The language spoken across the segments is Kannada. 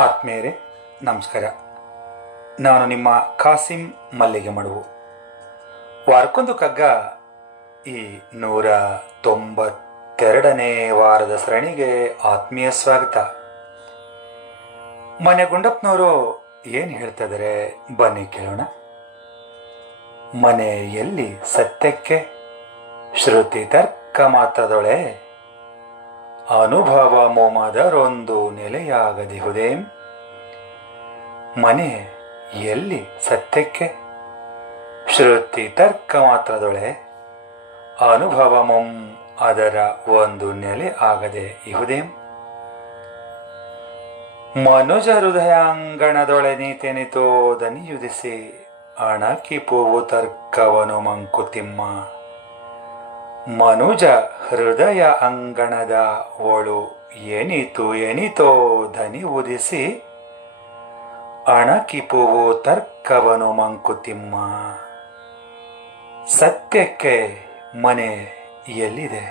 ಆತ್ಮೀಯರೇ ನಮಸ್ಕಾರ. ನಾನು ನಿಮ್ಮ ಕಾಸಿಂ ಮಲ್ಲಿಗೆ ಮಡುವು. ವಾರಕ್ಕೊಂದು ಕಗ್ಗ ಈ 192ನೇ ವಾರದ ಸರಣಿಗೆ ಆತ್ಮೀಯ ಸ್ವಾಗತ. ಮನೆ ಗುಂಡಪ್ಪನವರು ಏನು ಹೇಳ್ತಾ ಇದ್ದಾರೆ ಬನ್ನಿ ಕೇಳೋಣ. ಮನೆಯಲ್ಲಿ ಸತ್ಯಕ್ಕೆ ಶ್ರುತಿ ತರ್ಕ ಮಾತ್ರದೊಳೆ ಅನುಭವ ಮೊಮದರೊಂದು ನೆಲೆಯಾಗದಿಹುದೇಂ. ಮನೆ ಎಲ್ಲಿ ಸತ್ಯಕ್ಕೆ ಶ್ರುತಿ ತರ್ಕ ಮಾತ್ರದೊಳೆ ಅನುಭವ ಮೊಂ ಅದರ ಒಂದು ನೆಲೆ ಆಗದೆ ಇಹುದೇಂ. ಮನುಜ ಹೃದಯಾಂಗಣದೊಳೆ ನೀತೆನಿತೋ ದನಿಯುದಿಸಿ ಅಣಕಿಪುವು ತರ್ಕವನು ಮಂಕುತಿಮ್ಮ. ಮನುಜ ಹೃದಯ ಅಂಗಣದ ಒಳು ಎನಿತೋ ಧನಿ ಉದಿಸಿ ಅಣಕಿಪುವು ತರ್ಕವನು ಮಂಕುತಿಮ್ಮ. ಸತ್ಯಕ್ಕೆ ಮನೆ ಎಲ್ಲಿದೆ?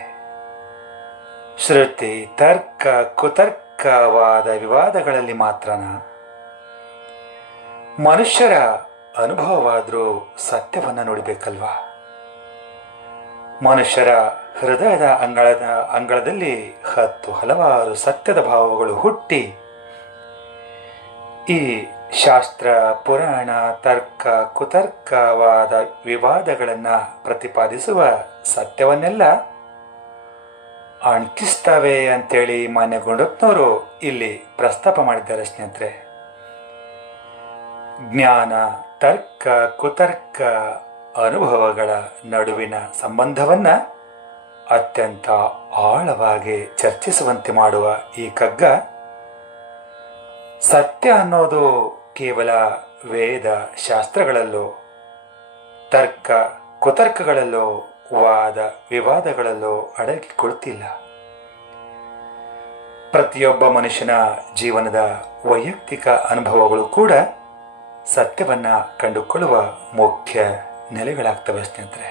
ಶ್ರುತಿ ತರ್ಕ ಕುತರ್ಕವಾದ ವಿವಾದಗಳಲ್ಲಿ ಮಾತ್ರನ? ಮನುಷ್ಯರ ಅನುಭವವಾದರೂ ಸತ್ಯವನ್ನು ನೋಡಬೇಕಲ್ವಾ? ಮನುಷ್ಯರ ಹೃದಯದ ಅಂಗಳದಲ್ಲಿ ಹಲವಾರು ಸತ್ಯದ ಭಾವಗಳು ಹುಟ್ಟಿ ಈ ಶಾಸ್ತ್ರ ಪುರಾಣ ತರ್ಕ ಕುತರ್ಕವಾದ ವಿವಾದಗಳನ್ನು ಪ್ರತಿಪಾದಿಸುವ ಸತ್ಯವನ್ನೆಲ್ಲ ಅಣಕಿಸ್ತವೆ ಅಂತೇಳಿ ಮಾನ್ಯ ಗುಂಡಪ್ಪನವರು ಇಲ್ಲಿ ಪ್ರಸ್ತಾಪ ಮಾಡಿದ್ದಾರೆ ಸ್ನೇಹಿತರೆ. ಜ್ಞಾನ ತರ್ಕ ಕುತರ್ಕ ಅನುಭವಗಳ ನಡುವಿನ ಸಂಬಂಧವನ್ನ ಅತ್ಯಂತ ಆಳವಾಗಿ ಚರ್ಚಿಸುವಂತೆ ಮಾಡುವ ಈ ಕಗ್ಗ ಸತ್ಯ ಅನ್ನೋದು ಕೇವಲ ವೇದ ಶಾಸ್ತ್ರಗಳಲ್ಲೋ ತರ್ಕ ಕುತರ್ಕಗಳಲ್ಲೋ ವಾದ ವಿವಾದಗಳಲ್ಲೋ ಅಡಗಿಕೊಳ್ತಿಲ್ಲ. ಪ್ರತಿಯೊಬ್ಬ ಮನುಷ್ಯನ ಜೀವನದ ವೈಯಕ್ತಿಕ ಅನುಭವಗಳು ಕೂಡ ಸತ್ಯವನ್ನ ಕಂಡುಕೊಳ್ಳುವ ಮುಖ್ಯ ನೆಲೆಗಳಾಗ್ತವೆ ಸ್ನೇಹಿತರೆ.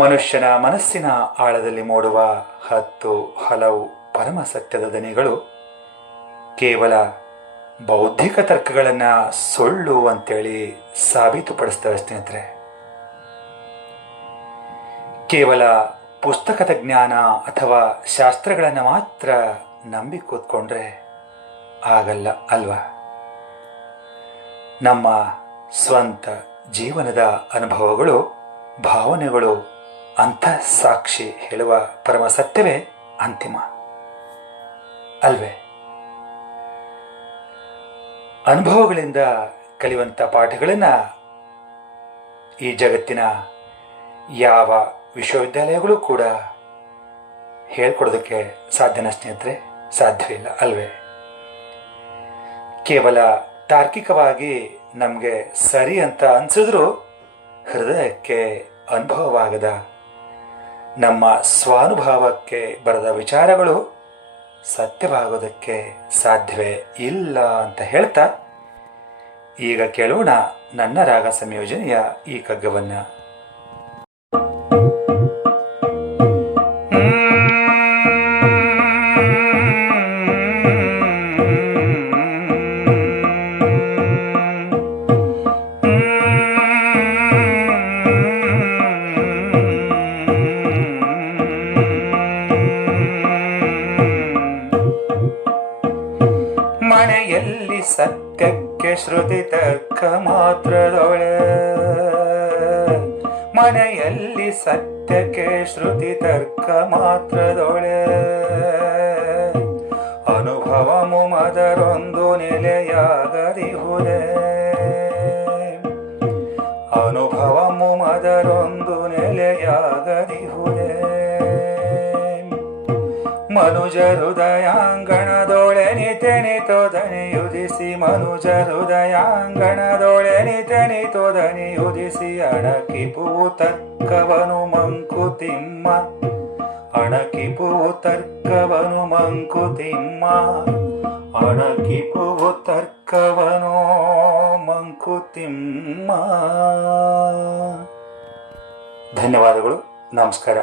ಮನುಷ್ಯನ ಮನಸ್ಸಿನ ಆಳದಲ್ಲಿ ಮೂಡುವ ಹಲವು ಪರಮ ಸತ್ಯದ ದನಿಗಳು ಕೇವಲ ಬೌದ್ಧಿಕ ತರ್ಕಗಳನ್ನು ಸುಳ್ಳು ಅಂತೇಳಿ ಸಾಬೀತುಪಡಿಸ್ತವೆ ಸ್ನೇಹಿತರೆ. ಕೇವಲ ಪುಸ್ತಕದ ಜ್ಞಾನ ಅಥವಾ ಶಾಸ್ತ್ರಗಳನ್ನು ಮಾತ್ರ ನಂಬಿ ಕೂತ್ಕೊಂಡ್ರೆ ಆಗಲ್ಲ ಅಲ್ವಾ? ನಮ್ಮ ಸ್ವಂತ ಜೀವನದ ಅನುಭವಗಳು ಭಾವನೆಗಳು ಅಂತಃಸಾಕ್ಷಿ ಹೇಳುವ ಪರಮ ಸತ್ಯವೇ ಅಂತಿಮ ಅಲ್ವೇ? ಅನುಭವಗಳಿಂದ ಕಲಿಯುವಂಥ ಪಾಠಗಳನ್ನು ಈ ಜಗತ್ತಿನ ಯಾವ ವಿಶ್ವವಿದ್ಯಾಲಯಗಳು ಕೂಡ ಹೇಳ್ಕೊಡೋದಕ್ಕೆ ಸಾಧ್ಯನ ಸ್ನೇಹಿತರೆ? ಸಾಧ್ಯವಿಲ್ಲ ಅಲ್ವೇ? ಕೇವಲ ತಾರ್ಕಿಕವಾಗಿ ನಮಗೆ ಸರಿ ಅಂತ ಅನಿಸಿದ್ರೂ ಹೃದಯಕ್ಕೆ ಅನುಭವವಾಗದ ನಮ್ಮ ಸ್ವಾನುಭವಕ್ಕೆ ಬರದ ವಿಚಾರಗಳು ಸತ್ಯವಾಗೋದಕ್ಕೆ ಸಾಧ್ಯವೇ ಇಲ್ಲ ಅಂತ ಹೇಳ್ತಾ ಈಗ ಕೇಳೋಣ ನನ್ನ ರಾಗ ಸಂಯೋಜನೆಯ ಈ ಕಗ್ಗವನ್ನು. ಮನೆಯಲ್ಲಿ ಸತ್ಯಕ್ಕೆ ಶ್ರುತಿ ತರ್ಕ ಮಾತ್ರದೊಳೆ ಮನೆಯಲ್ಲಿ ಸತ್ಯಕ್ಕೆ ಶ್ರುತಿ ತರ್ಕ ಮಾತ್ರದೊಳೆ ಅನುಭವ ಮೊಮದರೊಂದು ನೆಲೆಯಾಗದಿಹುದೇ. ಅನುಭವ ಮೊಮದರೊಂದು ನೆಲೆಯಾಗದಿಹುದೇ. ಮನುಜ ಹೃದಯಾಂಗಣದೊಳೆ ನಿತೆನಿತೋ ದನಿಯುದಿಸಿ ಮನುಜ ಹೃದಯಾಂಗಣದೊಳೆ ನಿತೆನಿತೋ ದನಿಯುದಿಸಿ ಅಣಕಿಪುವು ತರ್ಕವನು ಮಂಕುತಿಮ್ಮ. ಅಣಕಿಪುವು ತರ್ಕವನು ಮಂಕುತಿಮ್ಮ. ಅಣಕಿಪುವು ತರ್ಕವನು ಮಂಕುತಿಮ್ಮ. ಧನ್ಯವಾದಗಳು. ನಮಸ್ಕಾರ.